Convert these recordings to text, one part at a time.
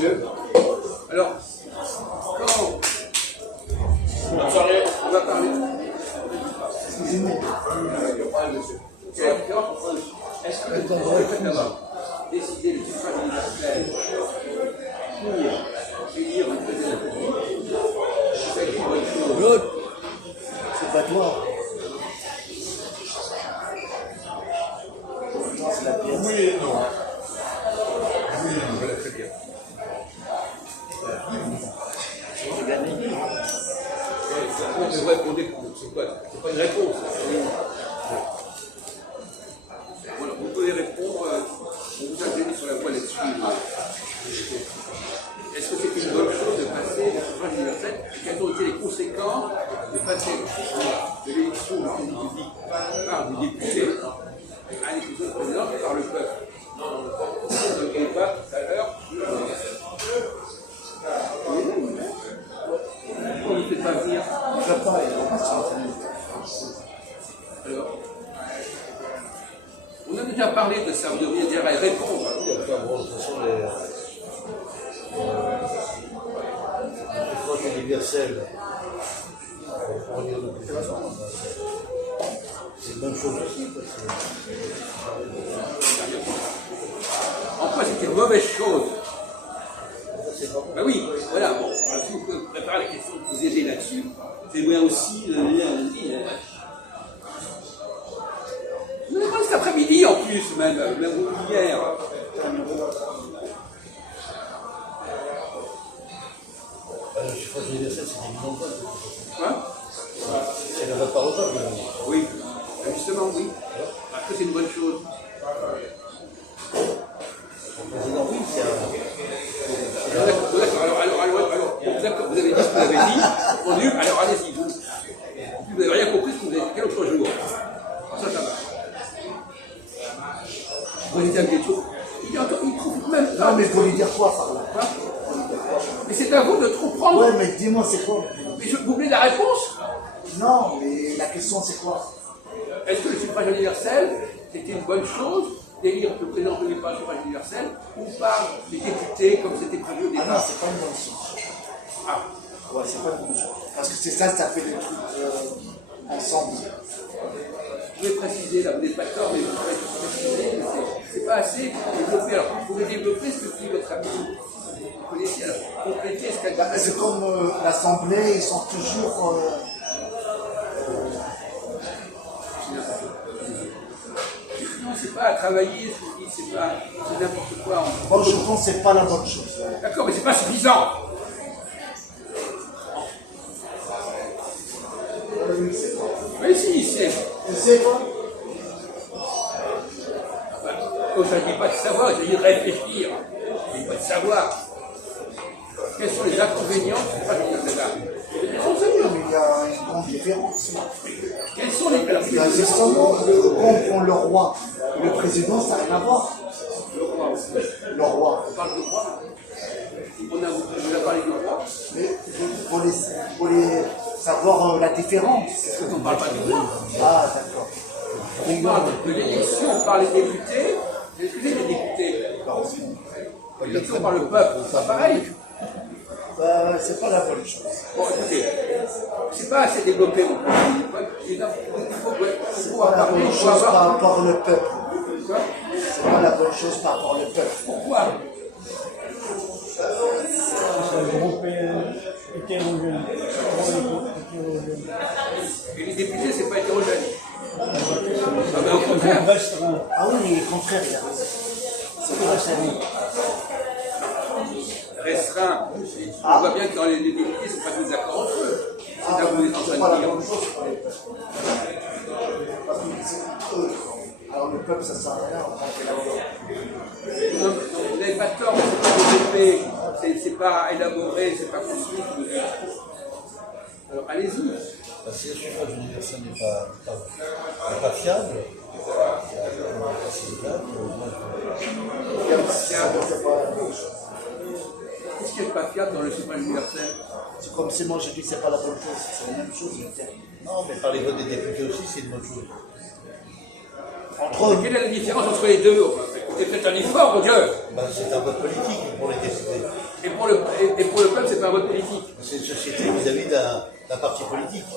monsieur. Alors, quand on va parler. Excusez-moi. Est-ce que le fait d'avoir décidé le suffrage universel pour élire le président de la République, c'est une bonne chose? L'autre, c'est pas toi. Non, c'est la pièce. Oui et non. Voilà, très bien. J'ai gagné. Non, mais vous répondez, c'est quoi? C'est pas une réponse. Voilà, vous pouvez répondre, on vous a donné sur la voie là-dessus. Est-ce que c'est une bonne chose de passer le suffrage universel? Quelles ont été les conséquences de passer de l'élection du président public par des députés à l'élection du président par le peuple? On ne débat tout à l'heure sur pourquoi vous ne faites pas venir? J'attends, il y a Alors, on a déjà parlé de ça, vous devriez dire à répondre. Bon, de toute façon, le vote universel pour élire le président, c'est une bonne chose aussi, parce En quoi c'était une mauvaise chose? que c'est pas bon. Ben oui, voilà, bon, si vous pouvez préparer la question que vous aider là-dessus, c'est bien aussi vous avez parlé cet après-midi en plus, même hier. Le suffrage universel, c'est évident pas. Quoi? C'est le vote par le peuple. Oui, justement, oui. Parce que c'est une bonne chose. Le président, oui, c'est un. D'accord, alors, d'accord, vous avez dit ce que vous avez dit, entendu, alors allez-y, vous n'avez rien compris ce que vous avez dit, quel autre jour? Ça va. Vous avez dit tout. Il trouve même pas. Non, mais il faut lui dire quoi par là? Hein? Mais c'est à vous de comprendre. Ouais, mais dis-moi, c'est quoi? Mais vous voulez la réponse? Non, mais la question, c'est quoi? Est-ce que le suffrage universel, c'était une bonne chose d'élire le président par le suffrage universel ou par les députés comme c'était prévu au Ah non, départ? c'est pas une bonne chose. Ah, Ouais, c'est pas une bonne chose. Parce que c'est ça, ça fait des trucs ensemble. vous pouvez préciser, là, vous n'êtes pas d'accord, mais vous pouvez préciser, mais c'est pas assez développé. Alors, vous pouvez développer ce que dit votre ami. Vous connaissez, alors, compléter ce qu'a dit. C'est comme l'Assemblée, ils sont toujours. Non, c'est pas à travailler, ce que je dis, c'est n'importe quoi. Moi, je pense que c'est pas la bonne chose. D'accord, mais c'est pas suffisant. Mais si, c'est. Tu sais quoi? Quand je ne dis pas de savoir, je dis de réfléchir. Je ne dis pas de savoir. Quels sont les inconvénients du suffrage universel? Mais il y a une grande différence. Quels sont les Il y a inconvénients? justement quand on le roi et le président, ça n'a rien à voir. Le roi. On parle de roi. On a parlé de roi. Mais pour les savoir la différence. On ne parle pas de roi. Ah, d'accord. On parle de l'élection par les députés. Excusez les députés. L'élection par le peuple, c'est pas pareil. C'est pas la bonne chose. Bon, écoutez, c'est pas assez développé non plus. Il faut Pas la bonne chose par rapport au peuple. Quoi? C'est pas la bonne chose par rapport au peuple. Pourquoi? Le groupe hétérogène. Et les députés, c'est pas hétérogène. Ah ben au contraire. Restreint. Ah oui, mais contraire, il y a raison. C'est pas ça. Restreint. On voit bien que dans les députés, c'est pas tous d'accord entre eux. C'est là que vous êtes en C'est train pas de la dire. bonne chose pour les peuples. Parce que c'est eux. Alors le peuple, ça sert à rien. On prend la Non, vous n'avez pas tort, c'est pas développé, c'est pas élaboré, c'est pas construit. Alors allez-y. Si le suffrage universel n'est pas fiable, c'est fiable, moi Qu'est-ce qui n'est pas fiable dans le suffrage universel? C'est comme si moi je dis que c'est pas la bonne chose. C'est la même chose, je veux dire. non, mais par les votes des députés aussi, c'est une bonne chose. Entre eux. Quelle est la différence entre les deux? Enfin, écoutez, Et faites un effort, mon Dieu. Ben, c'est un vote politique pour les décider. Et pour le peuple, c'est pas un vote politique. C'est une société vis-à-vis d'un parti politique. De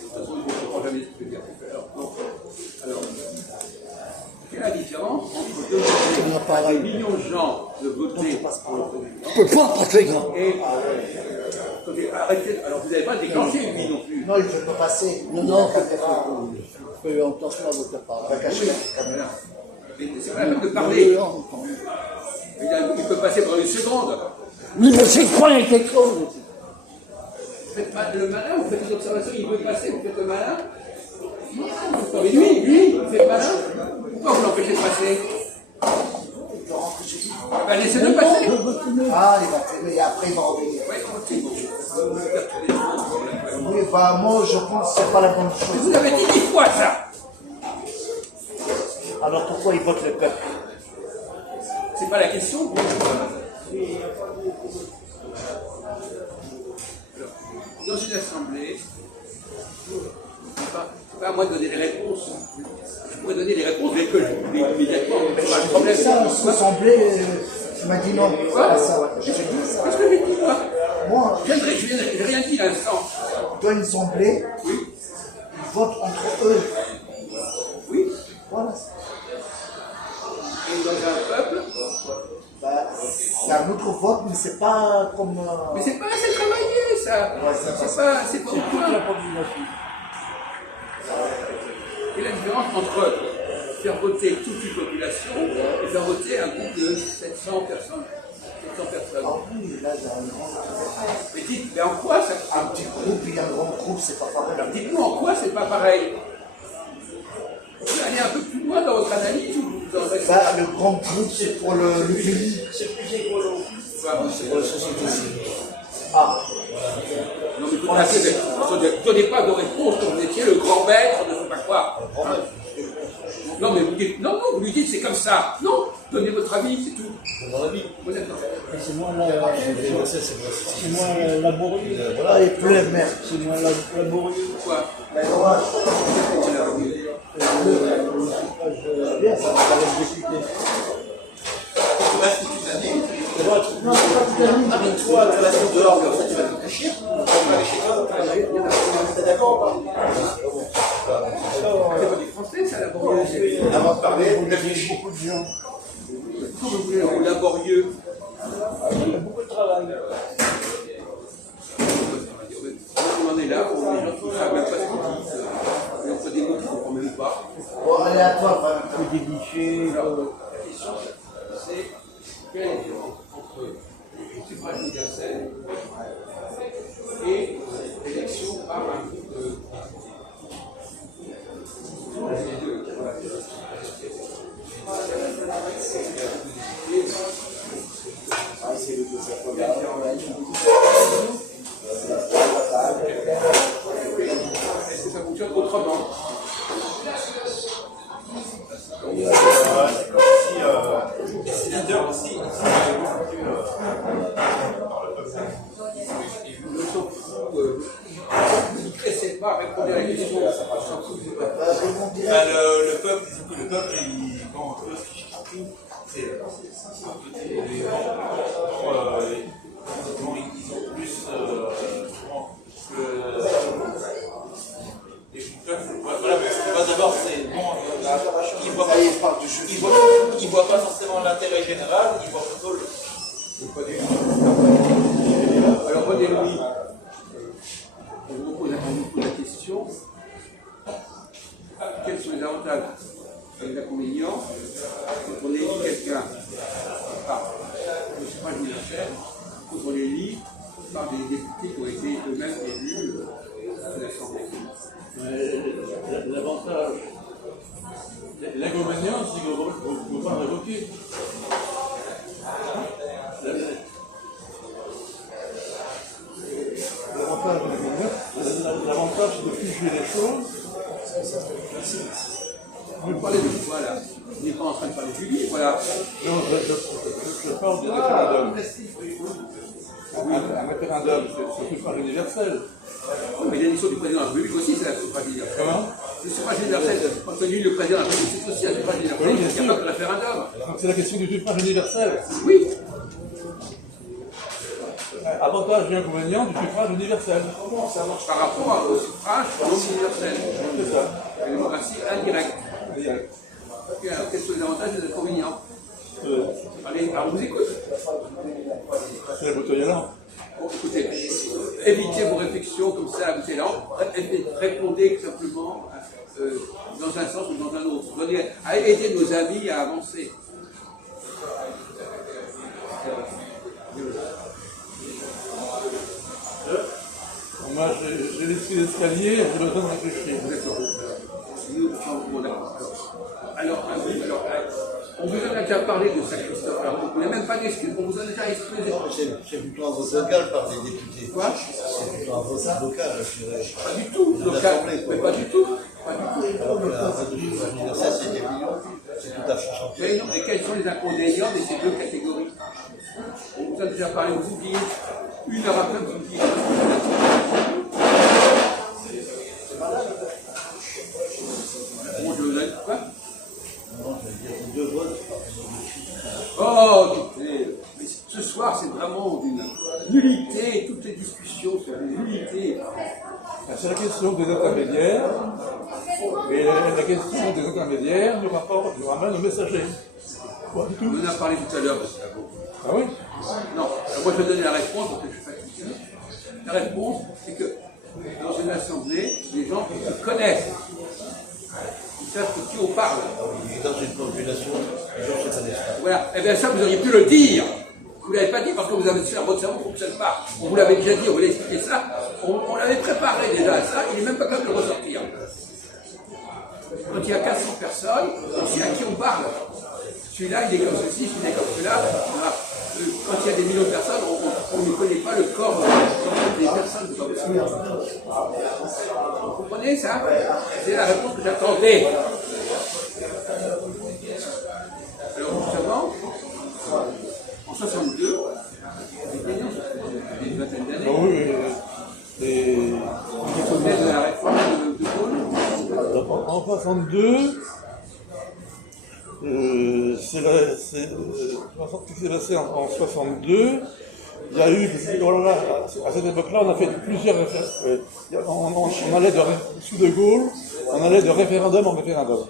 toute façon, je ne comprends jamais ce que je veux dire. Alors, quelle est la différence entre demander à des millions de gens de voter pour le président Tu peux pas passer, grand. et. Écoutez, arrêtez. Alors, vous n'avez pas déclenché une vie non plus. Non, il ne peut pas passer. Non, non, je peux entendre la votre part. On va cacher la caméra. Mais c'est pas la peine de parler. Il peut passer pendant une seconde. Mais c'est quoi quelque chose? Vous faites pas le malin, vous faites des observations, il veut passer, vous faites le malin. Mais lui, il fait le malin. Pourquoi vous l'empêchez de passer? Ben, laissez-le passer. Ah, il va filmer et après il va revenir. Ouais, continue. Oui, bah moi je pense que c'est pas la bonne chose. Vous avez dit 10 fois ça. Alors pourquoi il vote le peuple? C'est pas la question. Dans une assemblée, c'est pas à moi de donner les réponses. Je pourrais donner les réponses dès que je l'oublie immédiatement. Mais je te dis ça, on s'assemblait, tu m'as dit non. Quoi? Pas ça. Je te dis ça. Qu'est-ce que j'ai dit, moi? Moi, Je n'ai rien dit l'instant. dans une assemblée, Oui. ils votent entre eux. Oui. Voilà. Et dans un peuple, Bah, c'est un autre vote, mais c'est pas comme. mais c'est pas assez travaillé, ça. C'est pas au point. Et la différence entre faire voter toute une population et faire voter un groupe de 700 personnes. 700 personnes. Ah oui, là, il y a un grand. Mais dites, mais en quoi ça. Un petit groupe et un grand groupe, c'est pas pareil. Dites-nous en quoi c'est pas pareil. Vous pouvez aller un peu plus loin dans votre analyse ou vous en restez. Bah, le grand groupe, c'est pour le pays. C'est pour la société civile. Ah, Non, mais donnez pas de réponse comme vous étiez le grand maître de je sais pas quoi. Non, mais vous dites, non, vous lui dites c'est comme ça. Non, donnez votre avis, c'est tout. Dans la vie. Vous êtes d'accord. C'est moins C'est laborieux. voilà, il pleut, merde. C'est moins laborieux. Quoi? Mais ouais. Bien, ça va l'exécuter. Non, c'est pas tout à fait. avec toi, tu restes dehors, comme ça tu vas te coucher. Tu vas aller chez toi, t'es d'accord ou pas? C'est pas des Français, ça, laborieux. Avant de parler, Réfléchis. Beaucoup de gens. Comment vous voulez, au laborieux. Il y a beaucoup de travail. On en est là, on est des gens qui ne savent même pas ce qu'ils disent. Et on fait des mots qui ne comprennent même pas. Bon, allez à toi, Il faut déguicher. Alors, la question, c'est quelle est la différence entre le suffrage universel et l'élection par un groupe de. Est-ce que ça fonctionne autrement? C'est leader aussi. Ne craignez pas à répondre à la question. Le peuple, bon, eux, ce qui trouve, c'est un petit élément. Ils ont plus voilà, ce qui va d'abord, c'est bon, ils voient pas forcément l'intérêt général, ils voient plutôt le. Alors, René-Louis, on vous pose la question quels sont les avantages et les inconvénients quand on élit quelqu'un par le suffrage universel, quand on élit par des députés qui ont été eux-mêmes élus à l'Assemblée? L'avantage, l'inconvénient, c'est qu'on ne peut pas révoquer. L'avantage, c'est de figer les choses. Vous parlez de quoi là? On n'est pas en train de parler du livre, voilà. Non, je parle du référendum. Un référendum, c'est le suffrage universel. Oui, mais l'élection du président de la République aussi, c'est la suffrage universel. Comment? Le suffrage universel, quand on élit le président de la République, c'est aussi un suffrage universel, Oui, bien il n'y a sûr. pas que le référendum. Donc c'est la question du suffrage universel. Oui, Avantage et inconvénient du suffrage universel. par rapport au suffrage non universel. C'est ça. La démocratie indirecte. Alors, quels sont les avantages et les inconvénients? Allez, on vous écoute. C'est la bouteille à lampe. Bon, écoutez, évitez vos réflexions comme ça à bout de l'élan. Répondez simplement dans un sens ou dans un autre. Aidez nos amis à avancer. Moi, j'ai l'esprit d'escalier, j'ai besoin de réfléchir. D'accord. Bon, d'accord. Alors, on vous en a déjà parlé de ça, Christophe. Alors, vous n'avez même pas d'excuses, on vous en a déjà exposé. C'est plutôt un vote local par les députés. Quoi? C'est plutôt un vote local, je dirais. Pas du tout, local. Mais pas du tout. Pas du tout. Alors que la vote de suffrage universel, c'est des millions. C'est tout à fait changé. Mais non, et quels sont les inconvénients de ces deux catégories? On vous a déjà parlé, vous oubliez. Une heure après, vous oubliez. Bon, je vous donne quoi? Non, je veux dire, c'est deux votes par Oh, écoutez, mais ce soir, c'est vraiment d'une nullité, toutes les discussions sur les nullités. C'est la question des intermédiaires. Et la question des intermédiaires nous ramène au messager. Quoi du On tout? en a parlé tout à l'heure, monsieur Labo. Ah oui? Non, alors moi je vais donner la réponse parce que je suis fatigué. La réponse, c'est que dans une assemblée, les gens se connaissent. Ils savent de qui on parle. Et dans une population, les gens se connaissent pas. Voilà. Eh bien ça, vous auriez pu le dire. Vous ne l'avez pas dit parce que vous avez sûr, votre cerveau ne fonctionne pas. On vous l'avait déjà dit, on voulait expliquer ça. On l'avait préparé déjà à ça, il n'est même pas capable de le ressortir. Quand il y a 400 personnes, on sait à qui on parle. Celui-là, il est comme ceci, celui-là est comme cela. Voilà. Quand il y a des millions de personnes, on ne connaît pas le corps des personnes. C'est pas possible. Vous comprenez ça? C'est la réponse que j'attendais. Alors justement, en 62, il y a une vingtaine d'années, Ah oui, et au de la réforme de Gaulle, en 62, ce qui s'est passé en 62, il y a eu, oh là là, à cette époque-là, on a fait plusieurs référendums. On allait sous De Gaulle, on allait de référendum en référendum.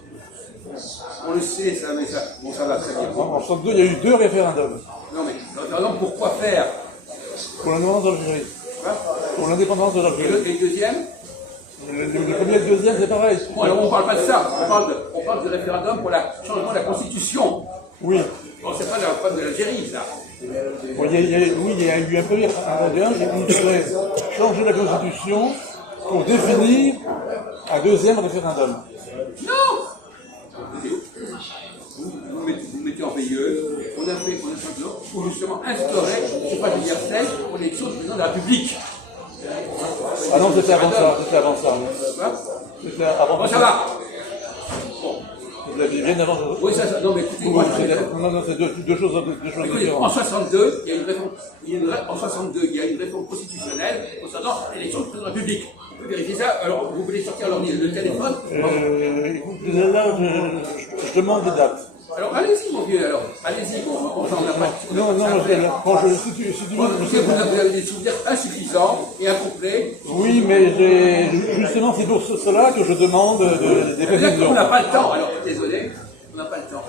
on le sait, ça, mais ça, bon, ça va très bien. En 62, il y a eu 2 référendums Non, mais référendum, pourquoi faire? pour l'indépendance d'Algérie. Hein? Pour l'indépendance de Et l'Algérie. le deuxième? Le premier et le deuxième, c'est pareil. Bon, alors on ne parle pas de ça, on parle du référendum pour le changement de la Constitution. Oui. Bon, c'est pas la réforme de l'Algérie, ça. Bon, il y a eu un premier référendum qui voulait changer la Constitution pour définir un deuxième référendum. Non! Vous mettez en veilleuse, on a fait pour justement instaurer le suffrage universel pour l'élection du président de la République. Ah non, c'était avant ça. Hein? C'était avant Bon, ça va. Vous aviez bien avant. Oui, ça, non, mais écoutez, moi, je suis Non, c'est deux choses écoutez, en différentes. 62, il y a une réforme. En 62, il y a une réforme constitutionnelle concernant l'élection du président de la République. Vous pouvez vérifier ça. Alors, vous voulez sortir le téléphone? Écoutez, là, je demande des dates. Alors, allez-y, mon vieux, alors. Allez-y, on n'en a pas. Non, si tu Bon, écoutez, vous avez des souvenirs insuffisants et incomplets. oui, mais justement, c'est pour cela que je demande des On précisions. n'a pas le temps, alors désolé, on n'a pas le temps.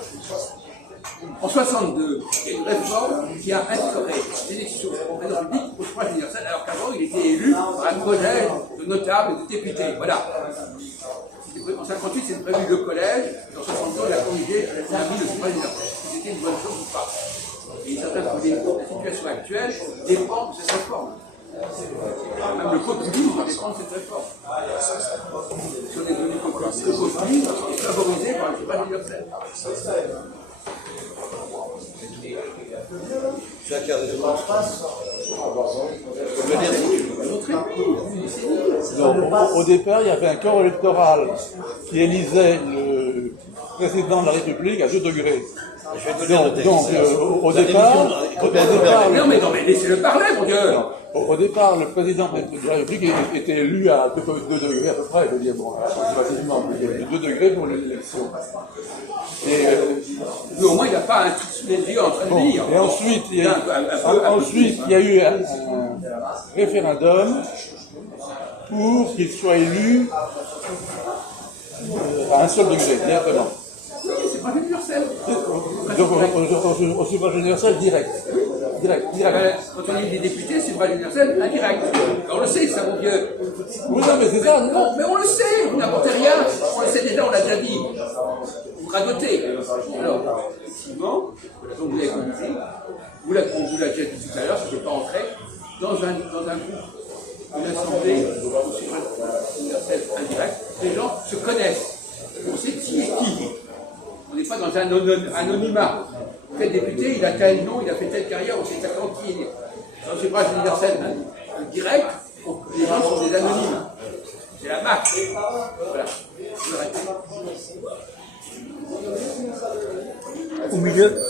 En 62, il y a une réforme qui a instauré l'élection au président de la République au suffrage universel, alors qu'avant il était élu par un collège de notables et de députés. Voilà. En 58, c'est prévu le collège, et en 62, on a corrigé, on a mis le suffrage universel. C'était une bonne chose ou pas. Et certains trouvaient que la situation actuelle dépend de cette réforme. Même le populisme dépend de cette réforme. Si on est devenu populiste, le populisme est favorisé par le suffrage universel. Chacun des autres. Au départ, il y avait un corps électoral qui élisait le président de la République à 2 degrés. Donc, au départ, Non, mais laissez-le parler, mon Dieu. Au départ, le président de la République était élu à 2 degrés à peu près. Je veux dire, bon, approximativement, 2 degrés pour l'élection. Et, Mais au moins, il n'y a pas un truc les yeux en train de lire. et ensuite, il y a eu un référendum pour qu'il soit élu à un seul degré, directement. C'est pas universel. Donc au suffrage universel direct. Quand on dit des députés, c'est pas universel, indirect. On le sait, ça, mon vieux. Oui, non, mais c'est ça, non? Non, mais on le sait, vous n'apportez rien. On le sait déjà, on l'a déjà dit. Vous radotez. Alors, effectivement, comme vous l'avez compris, on vous l'a déjà dit tout à l'heure, je ne peux pas entrer dans un groupe, une assemblée au suffrage universel indirect. Les gens se connaissent. On sait qui est qui. On n'est pas dans un anonymat. Tel député, il a tel nom, il a fait telle carrière, on sait exactement qui il est. Dans le suffrage universel direct, les gens sont des anonymes. C'est la marque. Voilà. Au milieu.